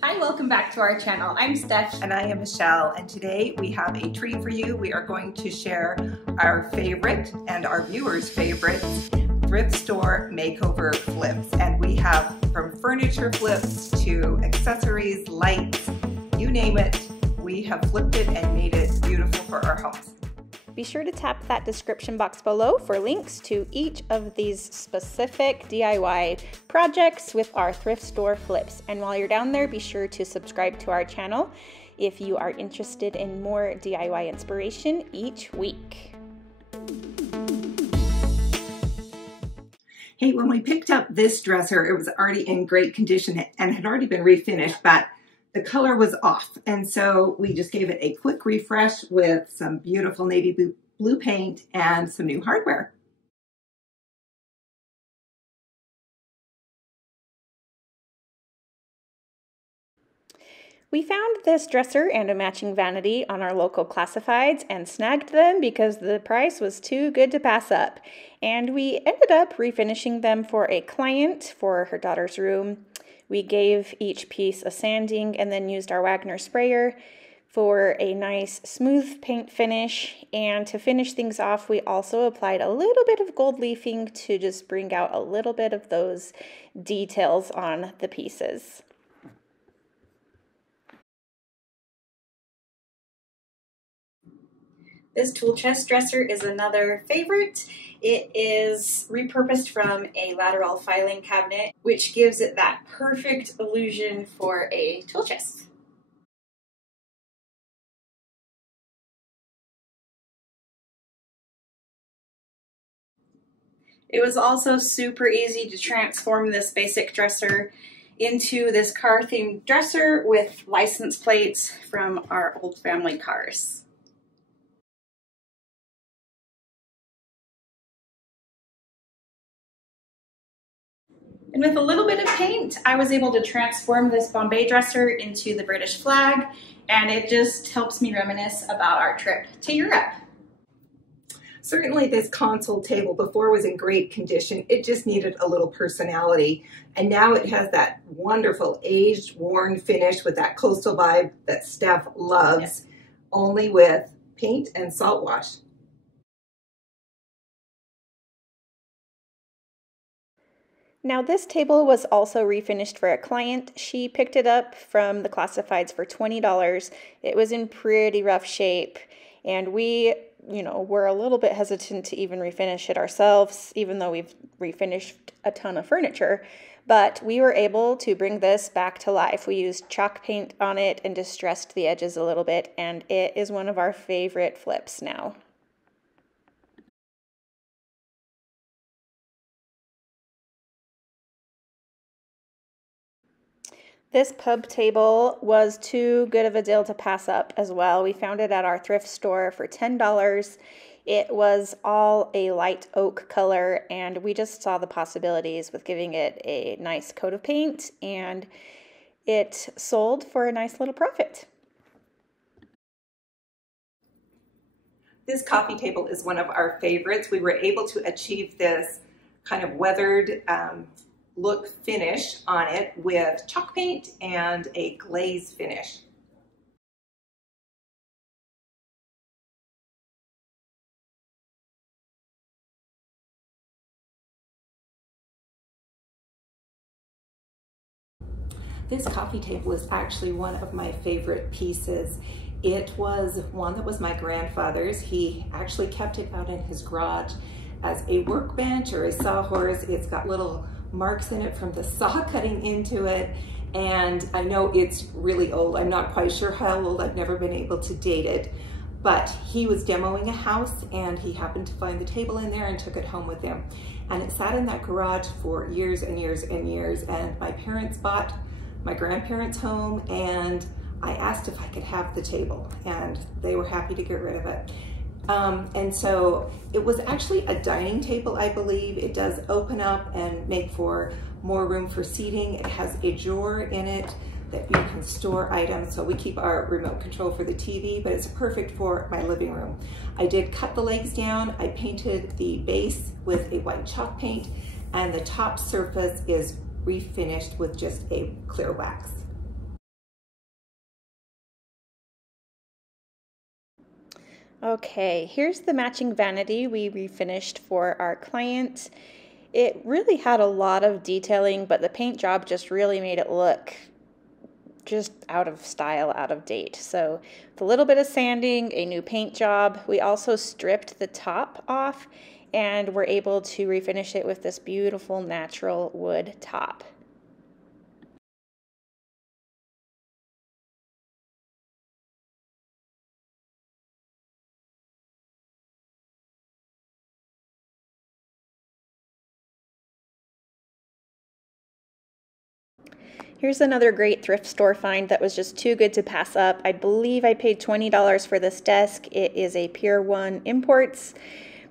Hi, welcome back to our channel. I'm Steph. And I am Michelle, and today we have a treat for you. We are going to share our favorite and our viewers' favorites thrift store makeover flips. And we have from furniture flips to accessories, lights, you name it. We have flipped it and made it beautiful for our homes. Be sure to tap that description box below for links to each of these specific DIY projects with our thrift store flips. And while you're down there, be sure to subscribe to our channel if you are interested in more DIY inspiration each week. Hey, when we picked up this dresser, it was already in great condition and had already been refinished, but the color was off, and so we just gave it a quick refresh with some beautiful navy blue paint and some new hardware. We found this dresser and a matching vanity on our local classifieds and snagged them because the price was too good to pass up. And we ended up refinishing them for a client for her daughter's room. We gave each piece a sanding and then used our Wagner sprayer for a nice smooth paint finish. And to finish things off, we also applied a little bit of gold leafing to just bring out a little bit of those details on the pieces. This tool chest dresser is another favorite. It is repurposed from a lateral filing cabinet, which gives it that perfect illusion for a tool chest. It was also super easy to transform this basic dresser into this car-themed dresser with license plates from our old family cars. And with a little bit of paint, I was able to transform this Bombay dresser into the British flag, and it just helps me reminisce about our trip to Europe. Certainly this console table before was in great condition. It just needed a little personality. And now it has that wonderful aged, worn finish with that coastal vibe that Steph loves, yes, only with paint and salt wash. Now this table was also refinished for a client. She picked it up from the classifieds for $20. It was in pretty rough shape, and we, were a little bit hesitant to even refinish it ourselves, even though we've refinished a ton of furniture. But we were able to bring this back to life. We used chalk paint on it and distressed the edges a little bit, and it is one of our favorite flips now. This pub table was too good of a deal to pass up as well. We found it at our thrift store for $10. It was all a light oak color, and we just saw the possibilities with giving it a nice coat of paint, and it sold for a nice little profit. This coffee table is one of our favorites. We were able to achieve this kind of weathered look finish on it with chalk paint and a glaze finish. This coffee table is actually one of my favorite pieces. It was one that was my grandfather's. He actually kept it out in his garage as a workbench or a sawhorse. It's got little marks in it from the saw cutting into it, and I know it's really old. I'm not quite sure how old. I've never been able to date it, but he was demoing a house and he happened to find the table in there and took it home with him, and it sat in that garage for years and years and years. And my parents bought my grandparents' home, and I asked if I could have the table, and they were happy to get rid of it. And so it was actually a dining table, I believe. It does open up and make for more room for seating. It has a drawer in it that you can store items. So we keep our remote control for the TV, but it's perfect for my living room. I did cut the legs down. I painted the base with a white chalk paint, and the top surface is refinished with just a clear wax. Okay, here's the matching vanity we refinished for our client. It really had a lot of detailing, but the paint job just really made it look just out of style, out of date. So with a little bit of sanding, a new paint job, we also stripped the top off and were able to refinish it with this beautiful natural wood top. Here's another great thrift store find that was just too good to pass up. I believe I paid $20 for this desk. It is a Pier 1 Imports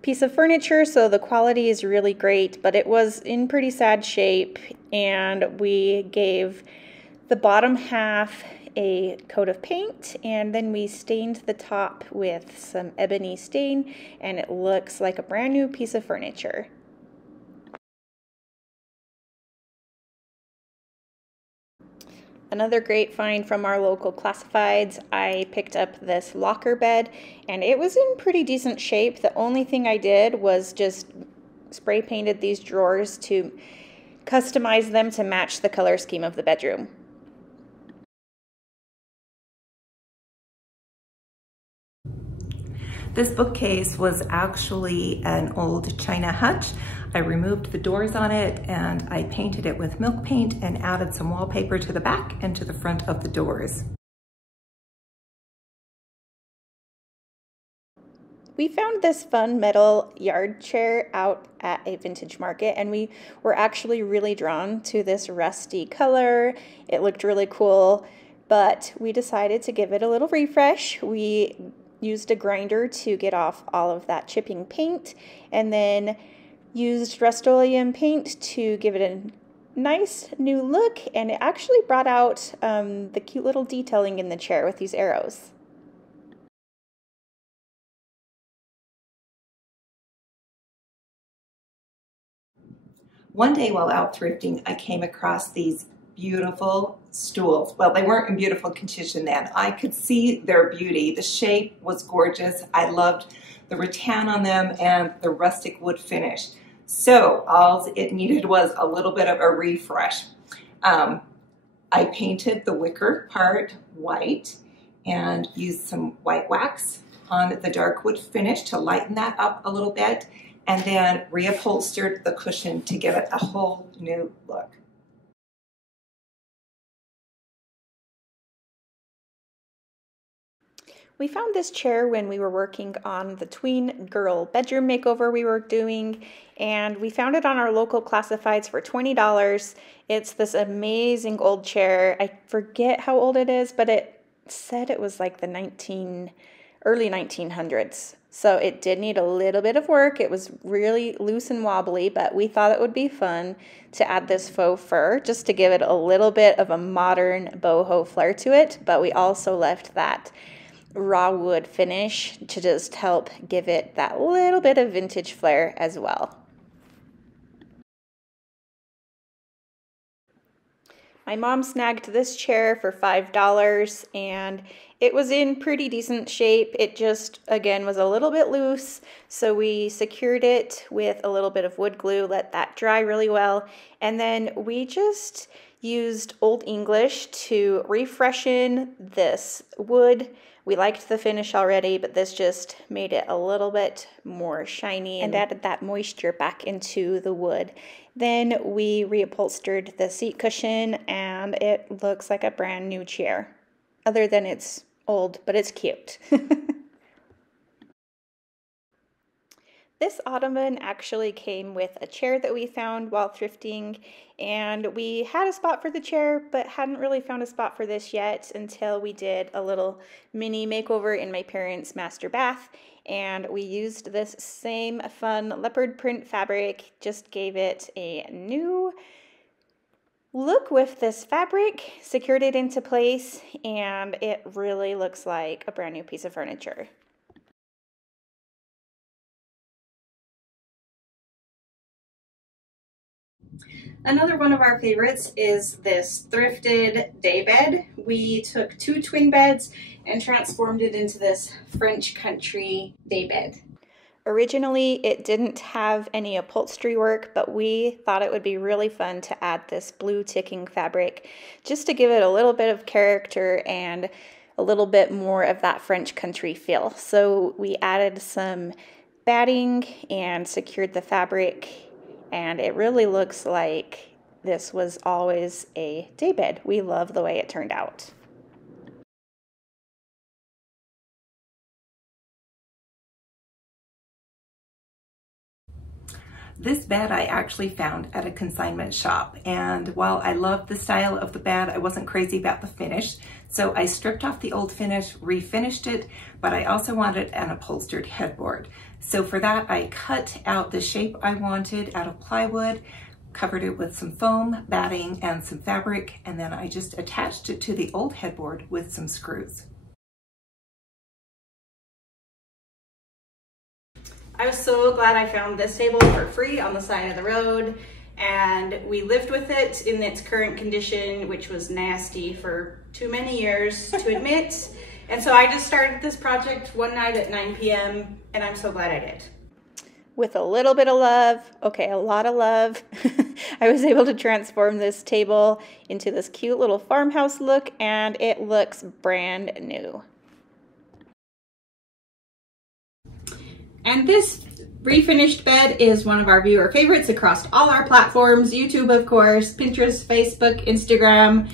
piece of furniture, so the quality is really great, but it was in pretty sad shape, and we gave the bottom half a coat of paint, and then we stained the top with some ebony stain, and it looks like a brand new piece of furniture. Another great find from our local classifieds, I picked up this locker bed and it was in pretty decent shape. The only thing I did was just spray painted these drawers to customize them to match the color scheme of the bedroom. This bookcase was actually an old china hutch. I removed the doors on it and I painted it with milk paint and added some wallpaper to the back and to the front of the doors. We found this fun metal yard chair out at a vintage market, and we were actually really drawn to this rusty color. It looked really cool, but we decided to give it a little refresh. We used a grinder to get off all of that chipping paint, and then used Rust-Oleum paint to give it a nice new look, and it actually brought out the cute little detailing in the chair with these arrows. One day while out thrifting, I came across these beautiful stools. Well, they weren't in beautiful condition then. I could see their beauty. The shape was gorgeous. I loved the rattan on them and the rustic wood finish. So all it needed was a little bit of a refresh. I painted the wicker part white and used some white wax on the dark wood finish to lighten that up a little bit, and then reupholstered the cushion to give it a whole new look. We found this chair when we were working on the tween girl bedroom makeover we were doing, and we found it on our local classifieds for $20. It's this amazing old chair. I forget how old it is, but it said it was like the early 1900s. So it did need a little bit of work. It was really loose and wobbly, but we thought it would be fun to add this faux fur just to give it a little bit of a modern boho flair to it, but we also left that raw wood finish to just help give it that little bit of vintage flair as well. My mom snagged this chair for $5 and it was in pretty decent shape. It just, again, was a little bit loose, so we secured it with a little bit of wood glue, let that dry really well, and then we just used Old English to refreshen this wood. We liked the finish already, but this just made it a little bit more shiny and added that moisture back into the wood. Then we reupholstered the seat cushion and it looks like a brand new chair. Other than it's old, but it's cute. This ottoman actually came with a chair that we found while thrifting, and we had a spot for the chair but hadn't really found a spot for this yet until we did a little mini makeover in my parents' master bath, and we used this same fun leopard print fabric, just gave it a new look with this fabric, secured it into place, and it really looks like a brand new piece of furniture. Another one of our favorites is this Thrifted daybed. we took 2 twin beds and transformed it into this French country daybed. Originally, it didn't have any upholstery work, but we thought it would be really fun to add this blue ticking fabric just to give it a little bit of character and a little bit more of that French country feel. So we added some batting and secured the fabric, and it really looks like this was always a daybed. We love the way it turned out. This bed I actually found at a consignment shop, and while I loved the style of the bed, I wasn't crazy about the finish. So I stripped off the old finish, refinished it, but I also wanted an upholstered headboard. So for that, I cut out the shape I wanted out of plywood, covered it with some foam, batting, and some fabric, and then I just attached it to the old headboard with some screws. I was so glad I found this table for free on the side of the road, and we lived with it in its current condition, which was nasty for too many years to admit. And so I just started this project one night at 9 p.m. and I'm so glad I did. With a little bit of love, okay, a lot of love, I was able to transform this table into this cute little farmhouse look, and it looks brand new. And this refinished bed is one of our viewer favorites across all our platforms, YouTube, of course, Pinterest, Facebook, Instagram.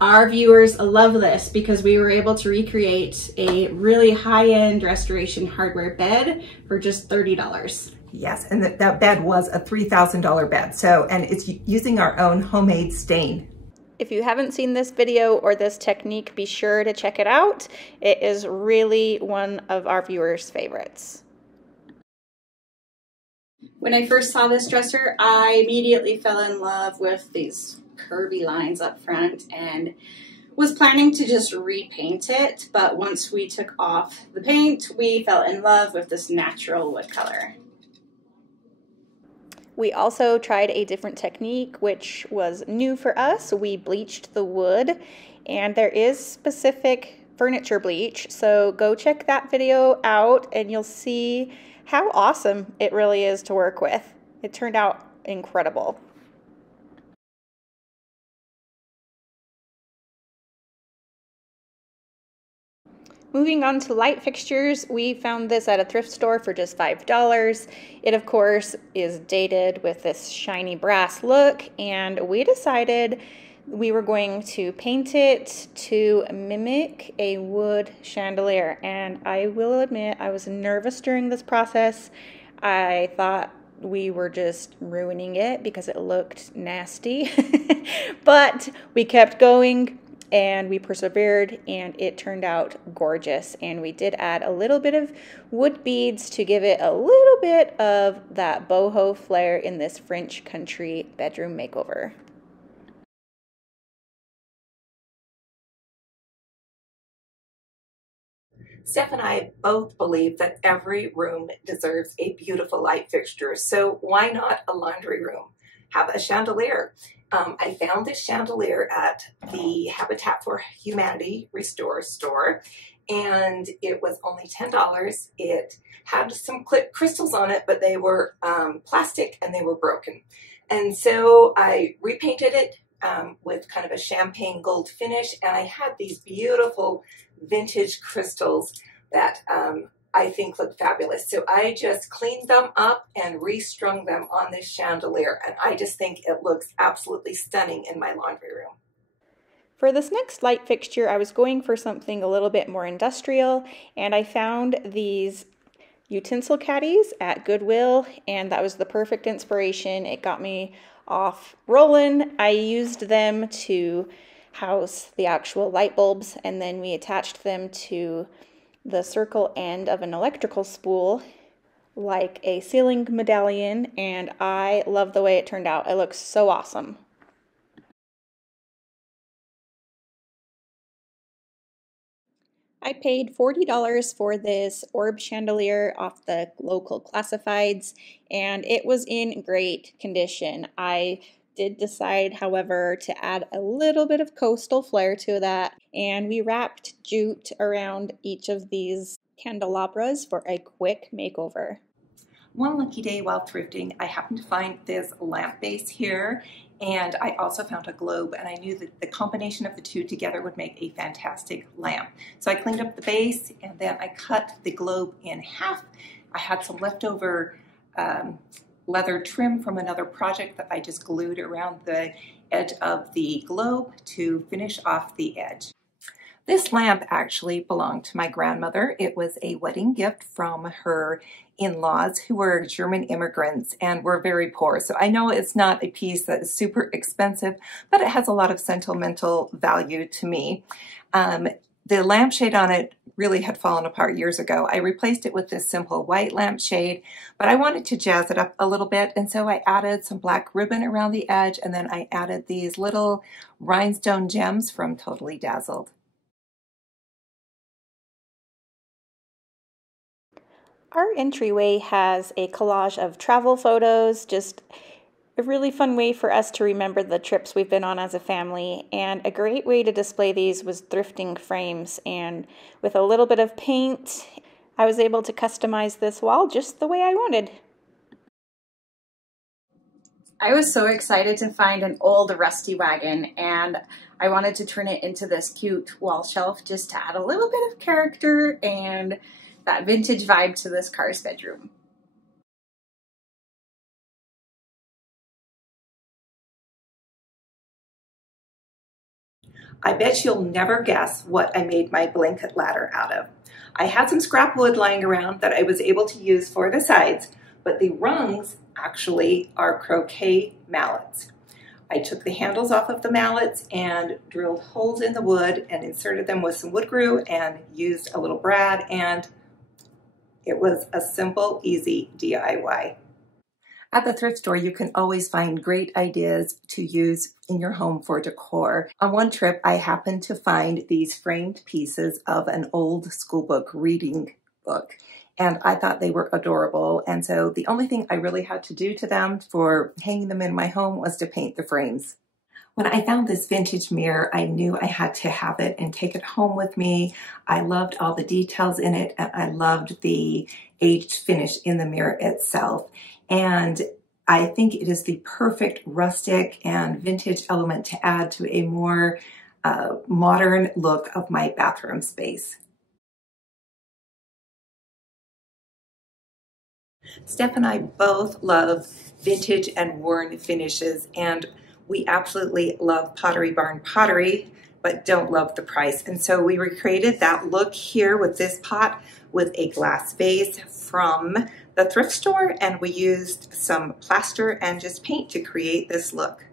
Our viewers love this because we were able to recreate a really high-end restoration hardware bed for just $30. Yes, and that bed was a $3,000 bed. So, and it's using our own homemade stain. If you haven't seen this video or this technique, be sure to check it out. It is really one of our viewers' favorites. When I first saw this dresser, I immediately fell in love with these curvy lines up front and was planning to just repaint it, but once we took off the paint, we fell in love with this natural wood color. We also tried a different technique, which was new for us. We bleached the wood, and there is specific furniture bleach, so go check that video out and you'll see how awesome it really is to work with. It turned out incredible. Moving on to light fixtures, we found this at a thrift store for just $5. It, of course, is dated with this shiny brass look, and we decided we were going to paint it to mimic a wood chandelier. And I will admit, I was nervous during this process. I thought we were just ruining it because it looked nasty. But we kept going and we persevered, and it turned out gorgeous. And we did add a little bit of wood beads to give it a little bit of that boho flair in this French country bedroom makeover. Steph and I both believe that every room deserves a beautiful light fixture, so why not a laundry room? Have a chandelier. I found this chandelier at the Habitat for Humanity Restore store, and it was only $10. It had some crystals on it, but they were plastic and they were broken. And so I repainted it with kind of a champagne gold finish, and I had these beautiful vintage crystals that I think look fabulous. So I just cleaned them up and restrung them on this chandelier, and I just think it looks absolutely stunning in my laundry room. For this next light fixture, I was going for something a little bit more industrial, and I found these utensil caddies at Goodwill, and that was the perfect inspiration. It got me off rolling. I used them to house the actual light bulbs, and then we attached them to the circle end of an electrical spool like a ceiling medallion, and I love the way it turned out. It looks so awesome. I paid $40 for this orb chandelier off the local classifieds, and it was in great condition. I did decide, however, to add a little bit of coastal flair to that, and we wrapped jute around each of these candelabras for a quick makeover. One lucky day while thrifting, I happened to find this lamp base here, and I also found a globe, and I knew that the combination of the two together would make a fantastic lamp. So I cleaned up the base, and then I cut the globe in half. I had some leftover leather trim from another project that I just glued around the edge of the globe to finish off the edge. This lamp actually belonged to my grandmother. It was a wedding gift from her in-laws who were German immigrants and were very poor. So I know it's not a piece that is super expensive, but it has a lot of sentimental value to me. The lampshade on it really had fallen apart years ago. I replaced it with this simple white lampshade, but I wanted to jazz it up a little bit, and so I added some black ribbon around the edge, and then I added these little rhinestone gems from Totally Dazzled. Our entryway has a collage of travel photos, just a really fun way for us to remember the trips we've been on as a family, and a great way to display these was thrifting frames, and with a little bit of paint, I was able to customize this wall just the way I wanted. I was so excited to find an old rusty wagon, and I wanted to turn it into this cute wall shelf just to add a little bit of character and that vintage vibe to this car's bedroom. I bet you'll never guess what I made my blanket ladder out of. I had some scrap wood lying around that I was able to use for the sides, but the rungs actually are croquet mallets. I took the handles off of the mallets and drilled holes in the wood and inserted them with some wood glue and used a little brad, and it was a simple, easy DIY. At the thrift store, you can always find great ideas to use in your home for decor. On one trip, I happened to find these framed pieces of an old school book reading book, and I thought they were adorable. And so the only thing I really had to do to them for hanging them in my home was to paint the frames. When I found this vintage mirror, I knew I had to have it and take it home with me. I loved all the details in it, and I loved the aged finish in the mirror itself. And I think it is the perfect rustic and vintage element to add to a more modern look of my bathroom space. Steph and I both love vintage and worn finishes, and we absolutely love Pottery Barn pottery, but don't love the price. And so we recreated that look here with this pot with a glass vase from the thrift store, and we used some plaster and just paint to create this look.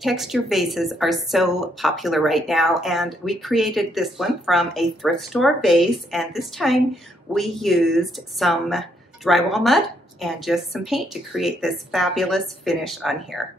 Texture vases are so popular right now, and we created this one from a thrift store vase, and this time we used some drywall mud and just some paint to create this fabulous finish on here.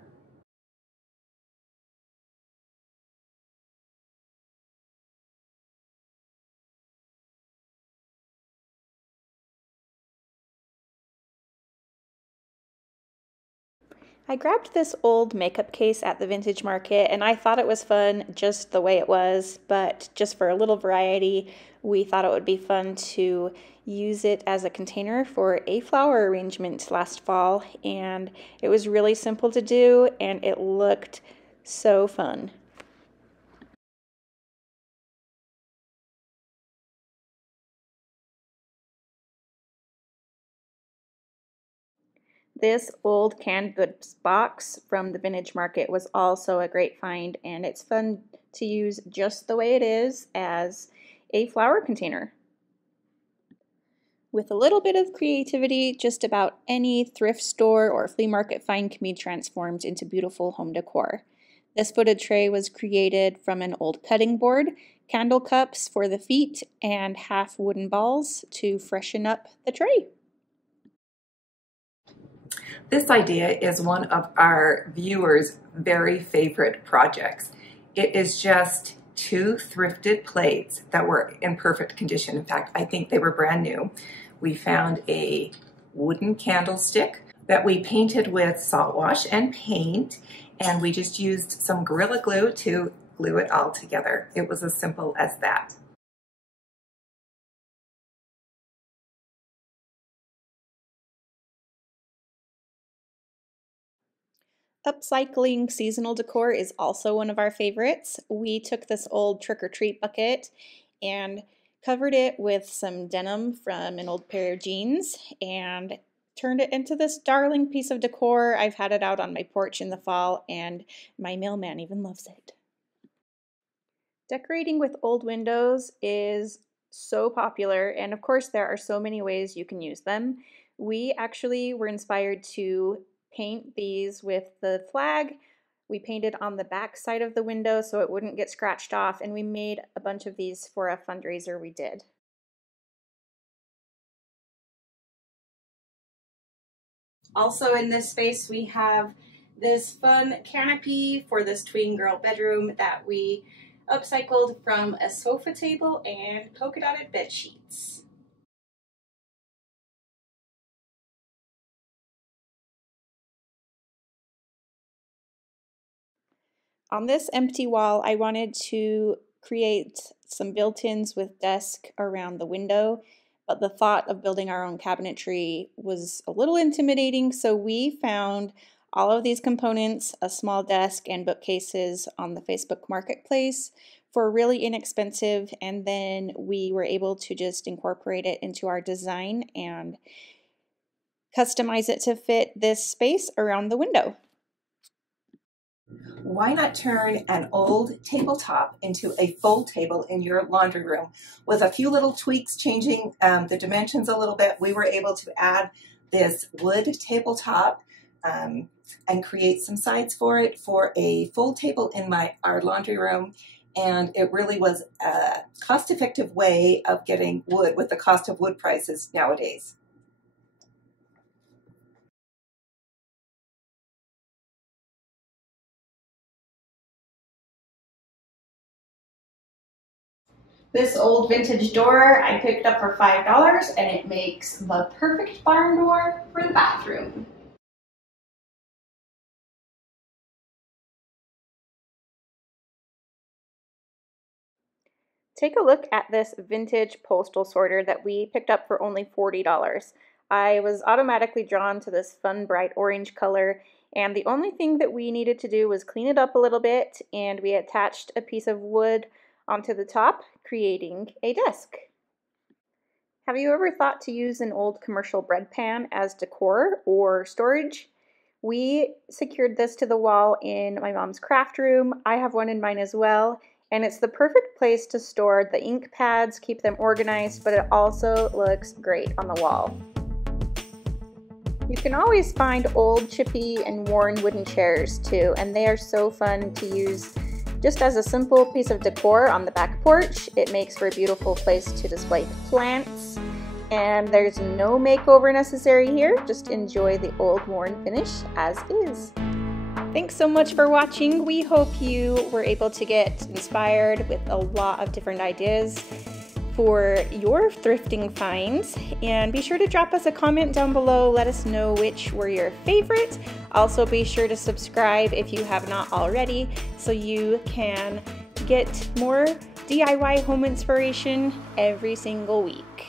I grabbed this old makeup case at the vintage market, and I thought it was fun just the way it was, but just for a little variety, we thought it would be fun to use it as a container for a flower arrangement last fall, and it was really simple to do, and it looked so fun. This old canned goods box from the vintage market was also a great find, and it's fun to use just the way it is as a flower container. With a little bit of creativity, just about any thrift store or flea market find can be transformed into beautiful home decor. This footed tray was created from an old cutting board, candle cups for the feet, and half wooden balls to freshen up the tray. This idea is one of our viewers' very favorite projects. It is just 2 thrifted plates that were in perfect condition. In fact, I think they were brand new. We found a wooden candlestick that we painted with salt wash and paint, and we just used some Gorilla Glue to glue it all together. It was as simple as that. Upcycling seasonal decor is also one of our favorites. We took this old trick-or-treat bucket and covered it with some denim from an old pair of jeans and turned it into this darling piece of decor. I've had it out on my porch in the fall and my mailman even loves it. Decorating with old windows is so popular, and of course there are so many ways you can use them. We actually were inspired to paint these with the flag. We painted on the back side of the window so it wouldn't get scratched off, and we made a bunch of these for a fundraiser we did. Also in this space we have this fun canopy for this tween girl bedroom that we upcycled from a sofa table and polka dotted bed sheets. On this empty wall, I wanted to create some built-ins with desk around the window, but the thought of building our own cabinetry was a little intimidating, so we found all of these components, a small desk and bookcases on the Facebook Marketplace for really inexpensive, and then we were able to just incorporate it into our design and customize it to fit this space around the window. Why not turn an old tabletop into a full table in your laundry room? With a few little tweaks, changing the dimensions a little bit, we were able to add this wood tabletop and create some sides for it for a full table in our laundry room. And it really was a cost-effective way of getting wood with the cost of wood prices nowadays. This old vintage door I picked up for $5 and it makes the perfect barn door for the bathroom. Take a look at this vintage postal sorter that we picked up for only $40. I was automatically drawn to this fun bright orange color, and the only thing that we needed to do was clean it up a little bit, and we attached a piece of wood onto the top, creating a desk. Have you ever thought to use an old commercial bread pan as decor or storage? We secured this to the wall in my mom's craft room. I have one in mine as well, and it's the perfect place to store the ink pads, keep them organized, but it also looks great on the wall. You can always find old, chippy, and worn wooden chairs too, and they are so fun to use just as a simple piece of decor on the back porch. It makes for a beautiful place to display plants, and there's no makeover necessary here. Just enjoy the old worn finish as is. Thanks so much for watching. We hope you were able to get inspired with a lot of different ideas for your thrifting finds, and be sure to drop us a comment down below. Let us know which were your favorite. Also be sure to subscribe if you have not already so you can get more DIY home inspiration every single week.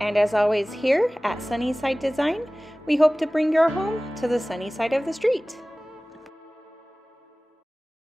And as always, here at Sunnyside Design, we hope to bring your home to the sunny side of the street.